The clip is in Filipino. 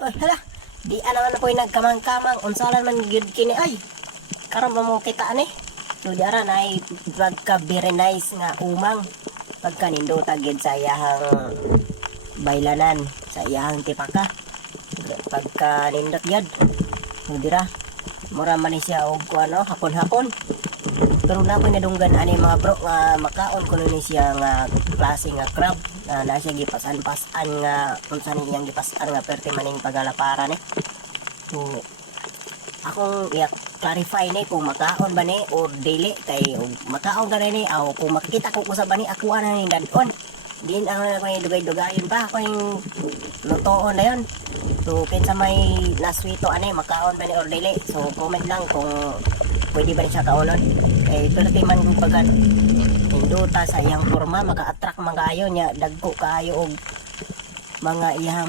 Oy, hala. Di ana man na po'y nagkamang-kamang. Unsalan man gyud kini ay. Karon ba mo kita ani? So di ara na ay pagka very nice nga umang. Pagka nindota gyud sa iyahang baylanan, sa iyahang tipaka. Pagka nindot gyud. So dira. Mura man siya og kuano hapon-hapon. Pero na ko nadunggan ani mga bro nga makaon ko ni siya nga klase nga crab na na siya gipasan-pasan nga unsa ni iyang gipasan nga perti maning pagalapara ni. So akong iya clarify ni kung makaon ba ni or dili kay makaon ka na ni aw kung makita ko usa ba ni ako ana ni dadon. Din ang na ni dugay-dugayon pa ako yung lutoon na yun. So kinsa may naswito ani makaon ba ni or dili. So comment lang kung pwede ba siya kaunon. Eh perti man kung pagkat Induta sa iyang forma. Maka-attract mga kayo niya. Dagko kayo og mga iyang